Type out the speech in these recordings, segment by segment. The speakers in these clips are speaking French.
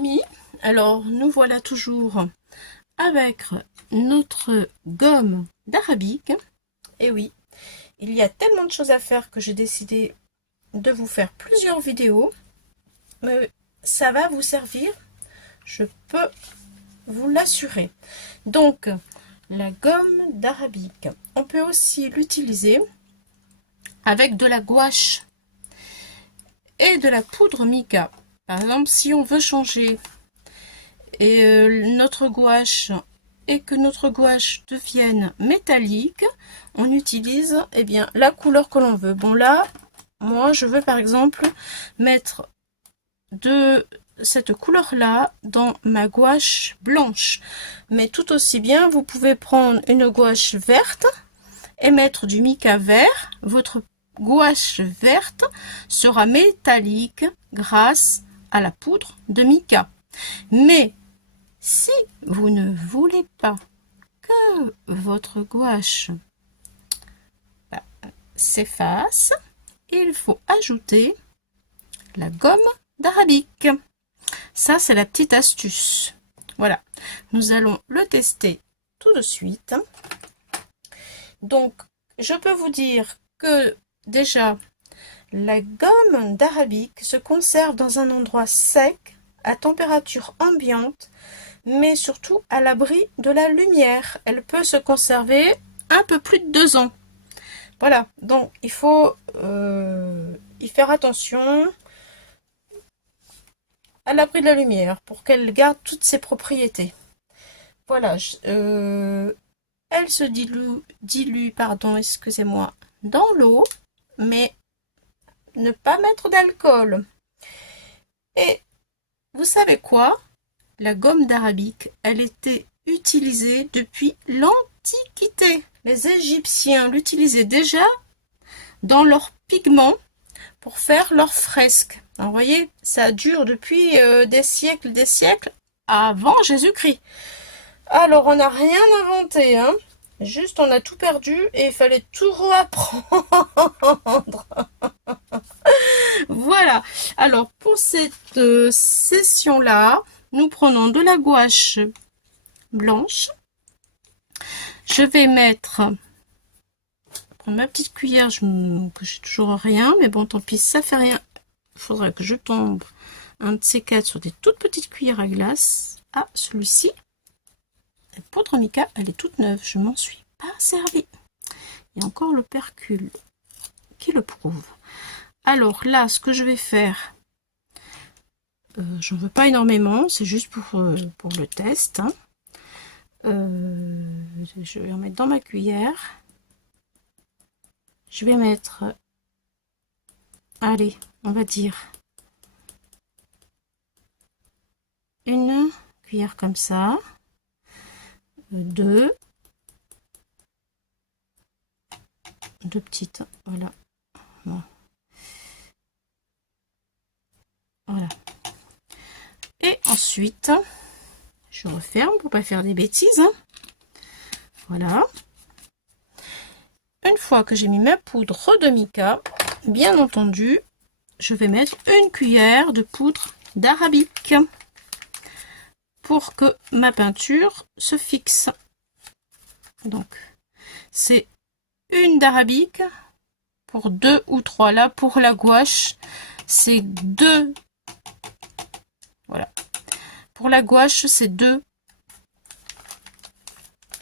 amis, alors nous voilà toujours avec notre gomme d'arabique. Et oui, il y a tellement de choses à faire que j'ai décidé de vous faire plusieurs vidéos. Mais ça va vous servir, je peux vous l'assurer. Donc, la gomme d'arabique, on peut aussi l'utiliser avec de la gouache et de la poudre mica. Par exemple, si on veut changer notre gouache et que notre gouache devienne métallique, on utilise la couleur que l'on veut. Bon là, moi je veux par exemple mettre de cette couleur là dans ma gouache blanche, mais tout aussi bien vous pouvez prendre une gouache verte et mettre du mica vert. Votre gouache verte sera métallique grâce à la poudre de mica. Mais si vous ne voulez pas que votre gouache s'efface, il faut ajouter la gomme d'arabique. Ça, c'est la petite astuce. Voilà, nous allons le tester tout de suite. Donc, je peux vous dire que déjà, la gomme d'arabique se conserve dans un endroit sec, à température ambiante, mais surtout à l'abri de la lumière. Elle peut se conserver un peu plus de 2 ans. Voilà, donc il faut y faire attention à l'abri de la lumière pour qu'elle garde toutes ses propriétés. Voilà, elle se dilue, pardon, excusez-moi, dans l'eau, mais ne pas mettre d'alcool. Et vous savez quoi? La gomme d'arabique, elle était utilisée depuis l'Antiquité. Les Égyptiens l'utilisaient déjà dans leurs pigments pour faire leurs fresques. Alors, vous voyez, ça dure depuis des siècles avant Jésus-Christ. Alors, on n'a rien inventé, hein. Juste, on a tout perdu et il fallait tout reapprendre. Voilà. Alors, pour cette session-là, nous prenons de la gouache blanche. Je vais mettre ma petite cuillère, que j'ai toujours rien, mais bon, tant pis, ça fait rien. Il faudra que je tombe un de ces quatre sur des toutes petites cuillères à glace. Ah, celui-ci, la poudre mica, elle est toute neuve, je m'en suis pas servi. Il y a encore le percule qui le prouve. Alors là, ce que je vais faire, j'en veux pas énormément, c'est juste pour le test. Hein. Je vais en mettre dans ma cuillère. Je vais mettre, allez, on va dire, une cuillère comme ça, 2 petites, voilà. Bon. Voilà. Et ensuite, je referme pour pas faire des bêtises. Hein. Voilà. Une fois que j'ai mis ma poudre de mica, bien entendu, je vais mettre une cuillère de poudre d'arabique pour que ma peinture se fixe. Donc, c'est une d'arabique pour 2 ou 3. Là, pour la gouache, c'est 2. Voilà. Pour la gouache, c'est 2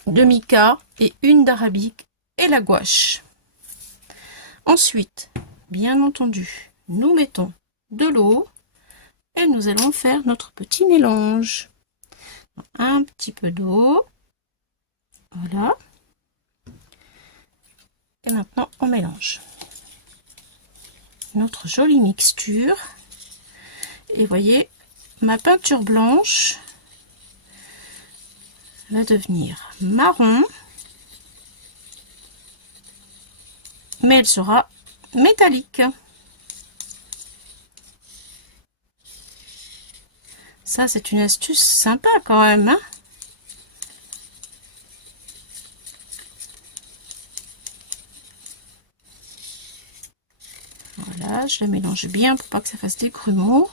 de mica et une d'arabique et la gouache. Ensuite, bien entendu, nous mettons de l'eau et nous allons faire notre petit mélange. Un petit peu d'eau. Voilà. Et maintenant, on mélange notre jolie mixture. Et voyez, ma peinture blanche va devenir marron. Mais elle sera métallique. Ça, c'est une astuce sympa quand même. Hein. Voilà, je la mélange bien pour pas que ça fasse des grumeaux.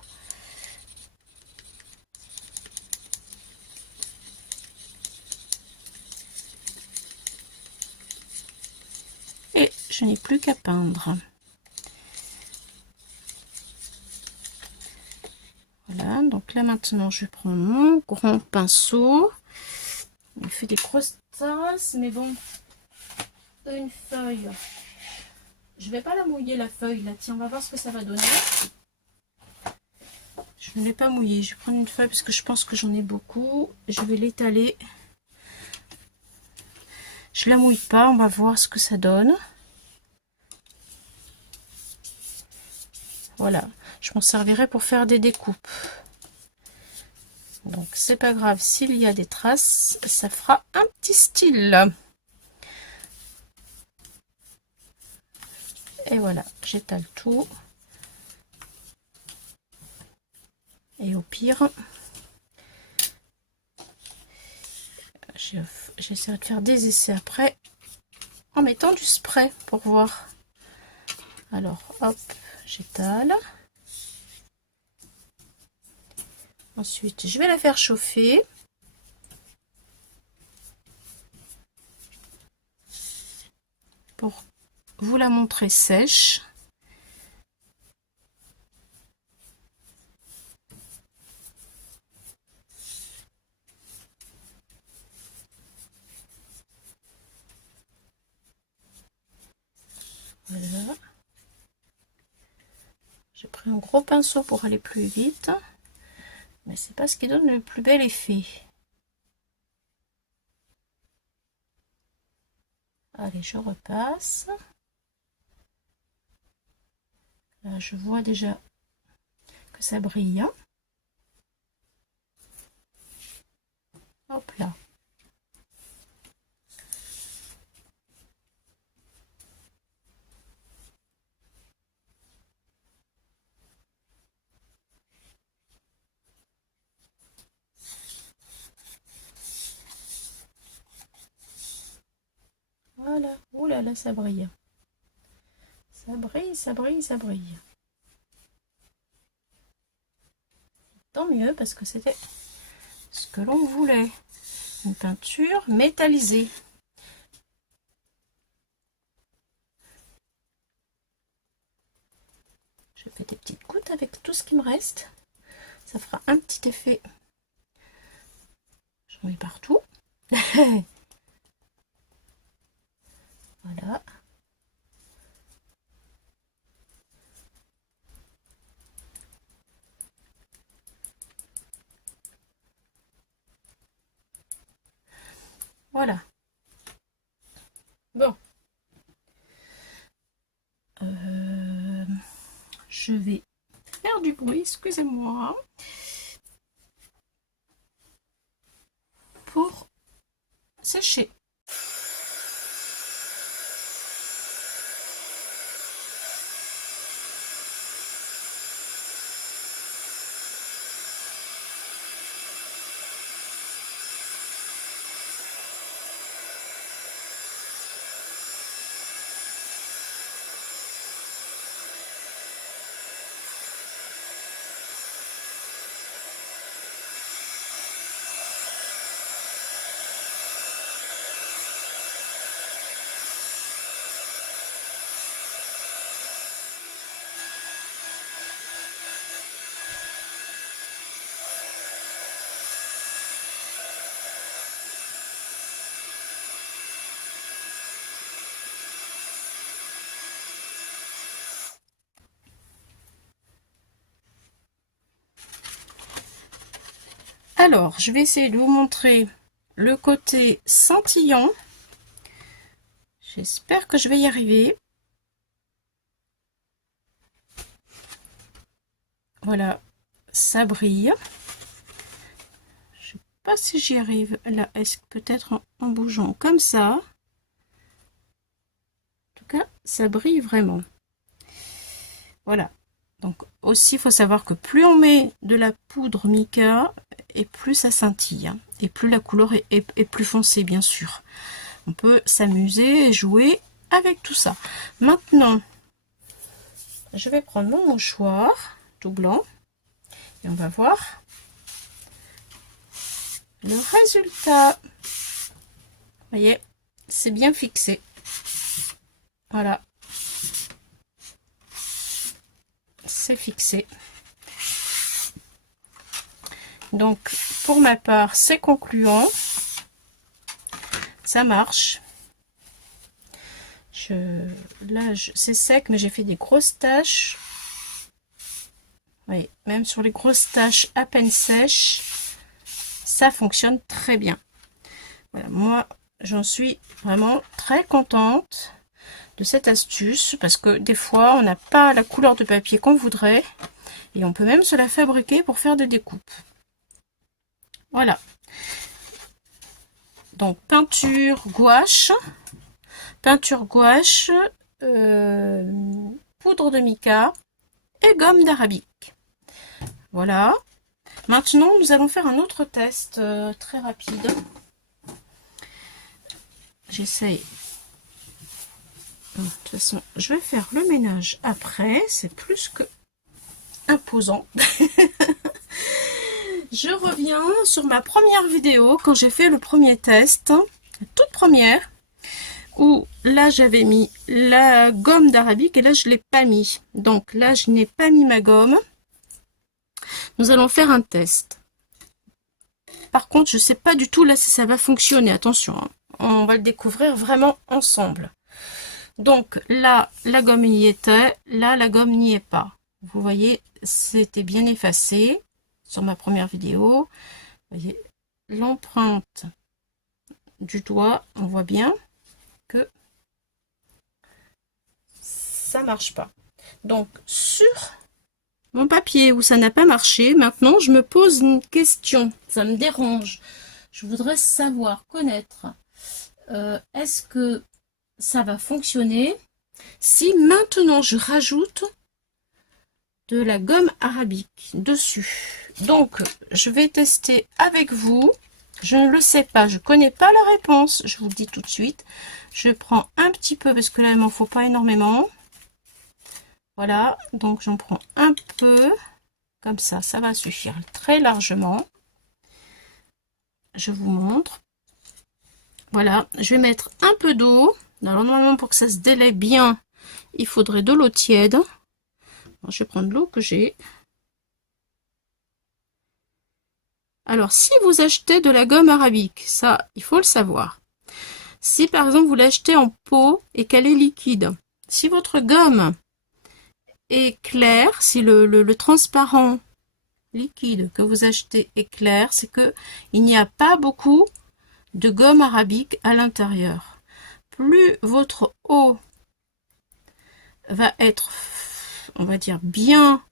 je n'ai plus qu'à peindre. Voilà, donc là maintenant je prends mon grand pinceau. Il fait des grosses traces, mais bon, une feuille. Je vais pas la mouiller la feuille là, tiens, on va voir ce que ça va donner. Je ne l'ai pas mouillée, je vais prendre une feuille parce que je pense que j'en ai beaucoup. Je vais l'étaler. Je la mouille pas, on va voir ce que ça donne. Voilà, je m'en servirai pour faire des découpes. Donc c'est pas grave s'il y a des traces, ça fera un petit style. Et voilà, j'étale tout. Et au pire, j'essaierai de faire des essais après en mettant du spray pour voir. Alors hop, j'étale. Ensuite, je vais la faire chauffer. Pour vous la montrer sèche. Voilà. J'ai pris un gros pinceau pour aller plus vite. Mais c'est pas ce qui donne le plus bel effet. Allez, je repasse. Là, je vois déjà que ça brille. Hop là. Voilà. Ouh là là, ça brille. Ça brille, ça brille, ça brille. Tant mieux parce que c'était ce que l'on voulait. Une peinture métallisée. Je fais des petites gouttes avec tout ce qui me reste. Ça fera un petit effet. J'en mets partout. Voilà. Voilà. Bon. Je vais faire du bruit, excusez-moi. Pour sécher. Alors, je vais essayer de vous montrer le côté scintillant. J'espère que je vais y arriver. Voilà, ça brille. Je sais pas si j'y arrive là. Est-ce que peut-être en bougeant comme ça? En tout cas, ça brille vraiment. Voilà. Donc aussi, il faut savoir que plus on met de la poudre mica, et plus ça scintille. Hein, et plus la couleur est plus foncée, bien sûr. On peut s'amuser et jouer avec tout ça. Maintenant, je vais prendre mon mouchoir tout blanc et on va voir le résultat. Vous voyez, c'est bien fixé. Voilà, c'est fixé. Donc pour ma part, c'est concluant. Ça marche. C'est sec, mais j'ai fait des grosses taches. Oui, même sur les grosses taches à peine sèches, ça fonctionne très bien. Voilà, moi, j'en suis vraiment très contente de cette astuce parce que des fois, on n'a pas la couleur de papier qu'on voudrait et on peut même se la fabriquer pour faire des découpes. Voilà. Donc, peinture gouache, poudre de mica et gomme d'arabique. Voilà. Maintenant, nous allons faire un autre test très rapide. J'essaye. De toute façon, je vais faire le ménage après. C'est plus que imposant. Je reviens sur ma première vidéo quand j'ai fait le premier test, la toute première, où là j'avais mis la gomme d'arabique et là je l'ai pas mis. Donc là je n'ai pas mis ma gomme. Nous allons faire un test. Par contre, je sais pas du tout là si ça va fonctionner. Attention, hein. On va le découvrir vraiment ensemble. Donc là, la gomme y était, là la gomme n'y est pas. Vous voyez, c'était bien effacé sur ma première vidéo. Vous voyez l'empreinte du doigt, on voit bien que ça marche pas. Donc sur mon papier où ça n'a pas marché, maintenant je me pose une question, ça me dérange. Je voudrais savoir, connaître, est-ce que ça va fonctionner si maintenant je rajoute de la gomme arabique dessus. Donc je vais tester avec vous. Je ne le sais pas, je connais pas la réponse, je vous le dis tout de suite. Je prends un petit peu parce que là il m'en faut pas énormément. Voilà, donc j'en prends un peu comme ça va suffire très largement. Je vous montre. Voilà, je vais mettre un peu d'eau. Normalement, pour que ça se délaie bien, il faudrait de l'eau tiède. Alors, je vais prendre l'eau que j'ai. Alors, si vous achetez de la gomme arabique, ça, il faut le savoir. Si par exemple, vous l'achetez en pot et qu'elle est liquide, si votre gomme est claire, si le transparent liquide que vous achetez est clair, c'est que il n'y a pas beaucoup de gomme arabique à l'intérieur. Plus votre eau va être, on va dire, bien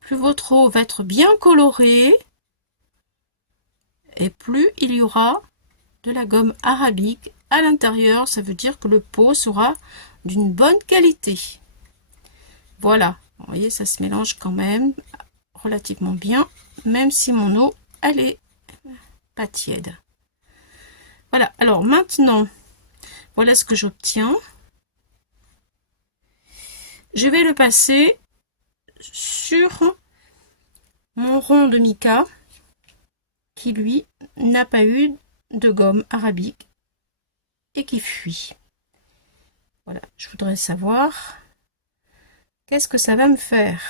plus votre eau va être bien colorée et plus il y aura de la gomme arabique à l'intérieur. Ça veut dire que le pot sera d'une bonne qualité. Voilà, vous voyez, ça se mélange quand même relativement bien, même si mon eau, elle est pas tiède. Voilà, alors maintenant, voilà ce que j'obtiens. Je vais le passer sur mon rond de mica qui lui n'a pas eu de gomme arabique et qui fuit. Voilà, je voudrais savoir qu'est-ce que ça va me faire.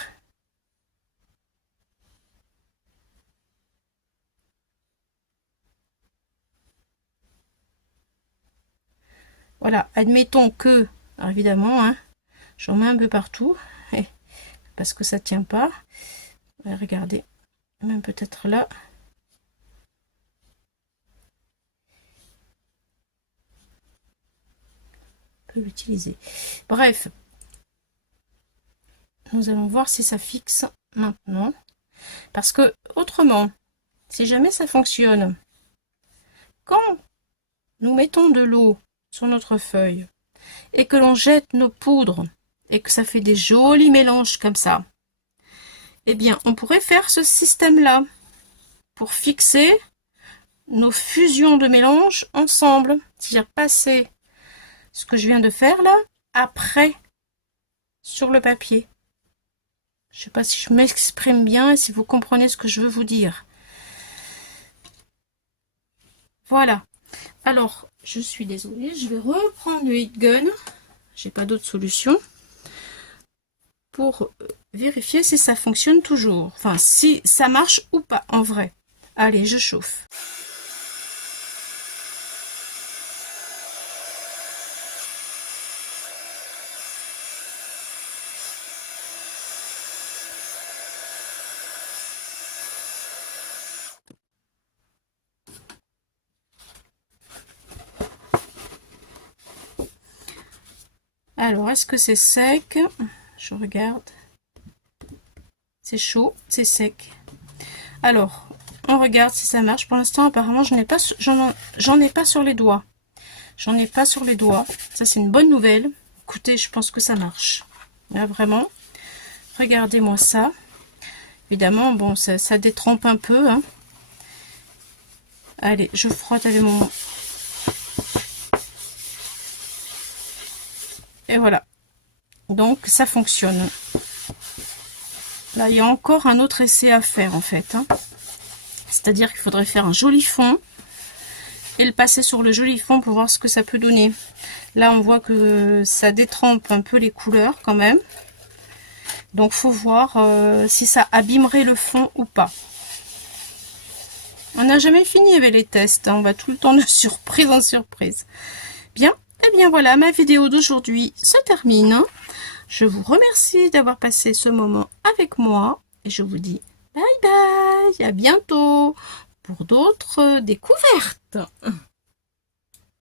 Voilà, admettons que, alors évidemment, hein, j'en mets un peu partout parce que ça tient pas. Regardez, même peut-être là. L'utiliser. Bref, nous allons voir si ça fixe maintenant. Parce que autrement, si jamais ça fonctionne, quand nous mettons de l'eau sur notre feuille et que l'on jette nos poudres et que ça fait des jolis mélanges comme ça, eh bien, on pourrait faire ce système-là pour fixer nos fusions de mélange ensemble. C'est-à-dire passer ce que je viens de faire là, après, sur le papier. Je ne sais pas si je m'exprime bien et si vous comprenez ce que je veux vous dire. Voilà. Alors, je suis désolée, je vais reprendre le heat gun. j'ai pas d'autre solution pour vérifier si ça fonctionne toujours. Enfin, si ça marche ou pas en vrai. Allez, je chauffe. Alors, est-ce que c'est sec? Je regarde. C'est chaud, c'est sec. Alors, on regarde si ça marche. Pour l'instant, apparemment, j'en ai pas sur les doigts. J'en ai pas sur les doigts. Ça, c'est une bonne nouvelle. Écoutez, je pense que ça marche. Là, vraiment. Regardez-moi ça. Évidemment, bon, ça détrempe un peu. Hein. Allez, je frotte avec mon... Et voilà. Donc, ça fonctionne. Là, il y a encore un autre essai à faire, en fait. Hein. C'est-à-dire qu'il faudrait faire un joli fond et le passer sur le joli fond pour voir ce que ça peut donner. Là, on voit que ça détrempe un peu les couleurs quand même. Donc, faut voir si ça abîmerait le fond ou pas. On n'a jamais fini avec les tests. Hein. On va tout le temps de surprise en surprise. Bien, et bien voilà, ma vidéo d'aujourd'hui se termine. Je vous remercie d'avoir passé ce moment avec moi. Et je vous dis bye bye, à bientôt pour d'autres découvertes.